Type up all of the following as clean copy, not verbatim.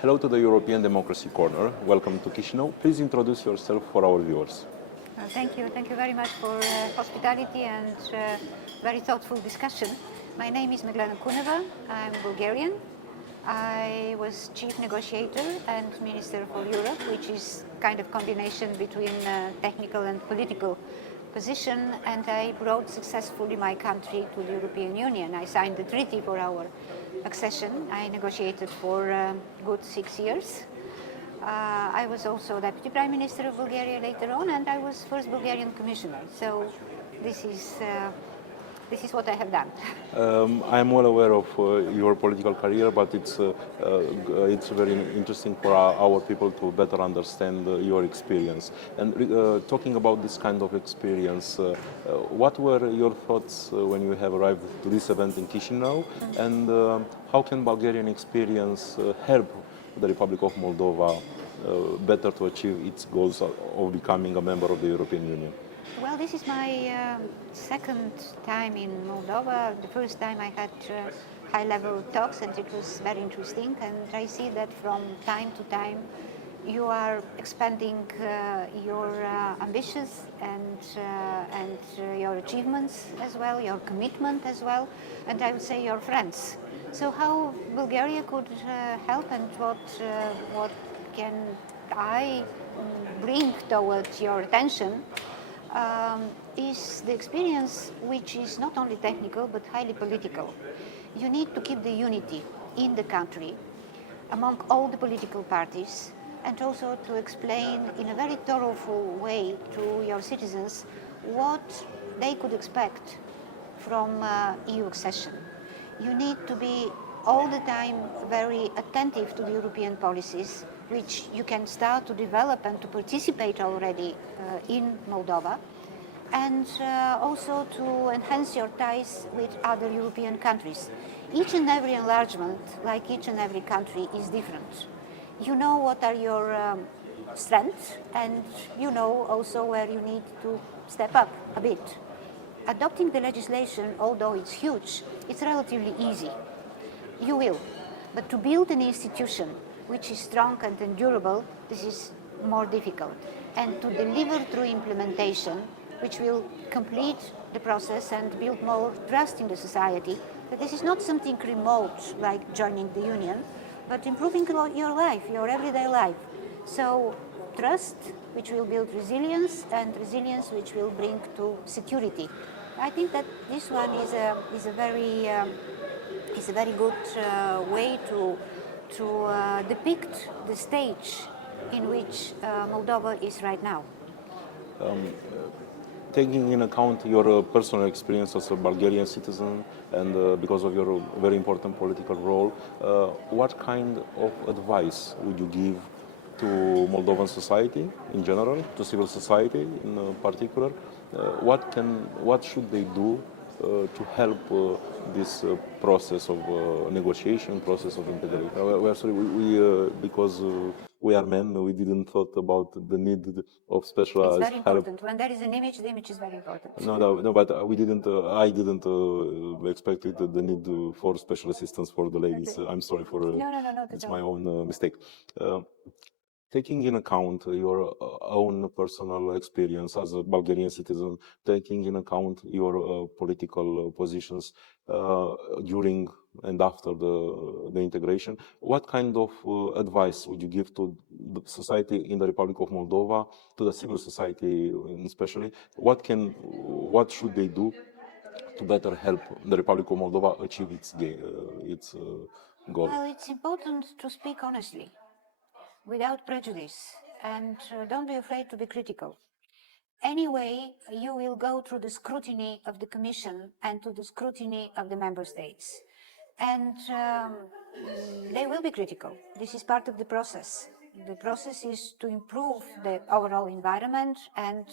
Hello to the European Democracy Corner. Welcome to Chișinău. Please introduce yourself for our viewers. Thank you. Thank you very much for hospitality and very thoughtful discussion. My name is Meglena Kuneva. I'm Bulgarian. I was chief negotiator and minister for Europe, which is kind of combination between technical and political position, and I brought successfully my country to the European Union. I signed the treaty for our accession. I negotiated for a good 6 years. I was also Deputy Prime Minister of Bulgaria later on, and I was first Bulgarian Commissioner. So this is what I have done. I am well aware of your political career, but it's very interesting for our people to better understand your experience. And talking about this kind of experience, what were your thoughts when you have arrived to this event in Chișinău, and how can Bulgarian experience help the Republic of Moldova better to achieve its goals of becoming a member of the European Union? Well, this is my second time in Moldova. The first time I had high-level talks, and it was very interesting. And I see that from time to time you are expanding your ambitions and your achievements as well, your commitment as well, and I would say your friends. So how Bulgaria could help, and what can I bring towards your attention is the experience, which is not only technical but highly political. You need to keep the unity in the country among all the political parties, and also to explain in a very thorough way to your citizens what they could expect from EU accession. You need to be all the time very attentive to the European policies, which you can start to develop and to participate already in Moldova, and also to enhance your ties with other European countries. Each and every enlargement, like each and every country, is different. You know what are your strengths, and you know also where you need to step up a bit. Adopting the legislation, although it's huge, it's relatively easy. You will. But to build an institution which is strong and endurable, this is more difficult. And to deliver through implementation, which will complete the process and build more trust in the society, that this is not something remote like joining the Union, but improving your life, your everyday life. So trust, which will build resilience, and resilience, which will bring to security. I think that this one is a very good way to depict the stage in which Moldova is right now. Taking in account your personal experience as a Bulgarian citizen and because of your very important political role, what kind of advice would you give to Moldovan society in general, to civil society in particular? What should they do to help this process of negotiation, process of integration? We are sorry, because we are men, we didn't thought about the need of specialized help. It's very important. When there is an image, the image is very important. No, but we didn't. I didn't expect the need for special assistance for the ladies. I'm sorry for. No. It's my own mistake. Taking in account your own personal experience as a Bulgarian citizen, taking in account your political positions during and after the integration, what kind of advice would you give to the society in the Republic of Moldova, to the civil society especially? What should they do to better help the Republic of Moldova achieve its goal? Well, it's important to speak honestly, without prejudice, and don't be afraid to be critical. Anyway, you will go through the scrutiny of the Commission and to the scrutiny of the Member States. And they will be critical. This is part of the process. The process is to improve the overall environment and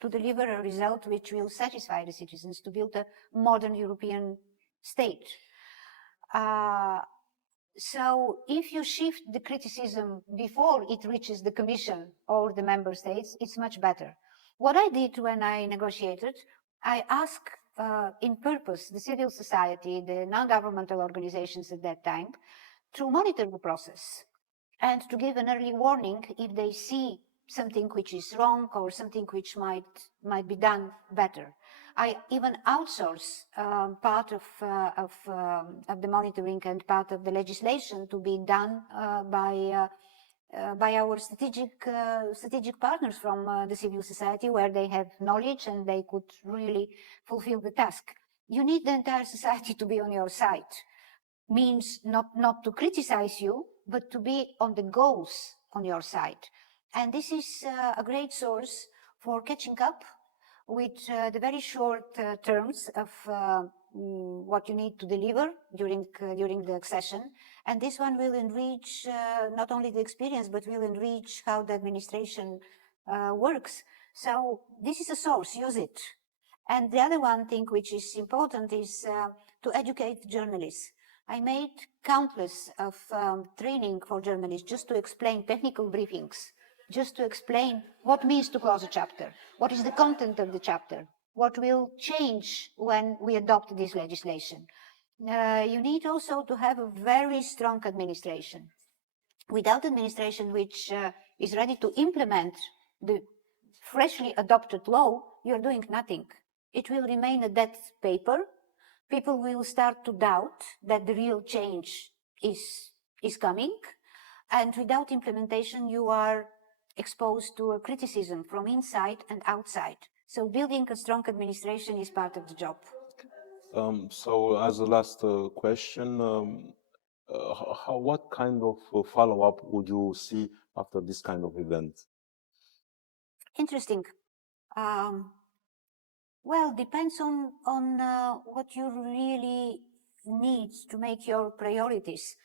to deliver a result which will satisfy the citizens, to build a modern European state. So if you shift the criticism before it reaches the Commission or the Member States, it's much better. What I did when I negotiated, I asked in purpose the civil society, the non-governmental organizations at that time, to monitor the process and to give an early warning if they see something which is wrong or something which might be done better. I even outsource part of the monitoring and part of the legislation to be done by our strategic partners from the civil society, where they have knowledge and they could really fulfill the task. You need the entire society to be on your side. Means not to criticize you, but to be on the goals on your side. And this is a great source for catching up with the very short terms of what you need to deliver during the accession. And this one will enrich not only the experience, but will enrich how the administration works. So this is a source, use it. And the other one thing which is important is to educate journalists. I made countless of training for journalists just to explain technical briefings, just to explain what means to close a chapter, what is the content of the chapter, what will change when we adopt this legislation. You need also to have a very strong administration. Without administration which is ready to implement the freshly adopted law, you are doing nothing. It will remain a dead paper. People will start to doubt that the real change is coming. And without implementation, you are exposed to a criticism from inside and outside. So building a strong administration is part of the job. So as a last question, what kind of follow-up would you see after this kind of event? Interesting. Well, depends on what you really need to make your priorities.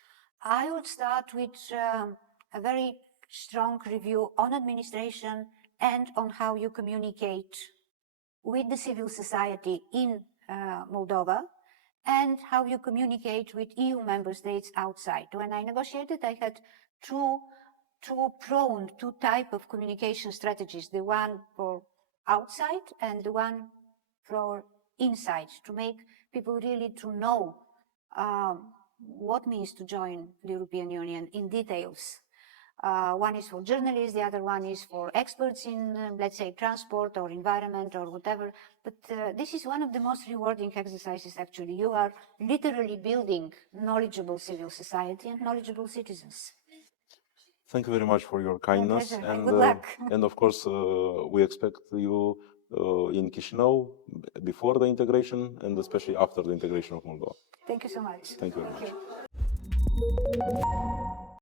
I would start with a very strong review on administration and on how you communicate with the civil society in Moldova and how you communicate with EU member states outside. When I negotiated, I had two type of communication strategies, the one for outside and the one for inside, to make people really to know what means to join the European Union in details. One is for journalists, the other one is for experts in, let's say, transport or environment or whatever. But this is one of the most rewarding exercises, actually. You are literally building knowledgeable civil society and knowledgeable citizens. Thank you very much for your kindness. And, good luck. And of course, we expect you in Chișinău before the integration and especially after the integration of Moldova. Thank you so much. Thank you very much. You.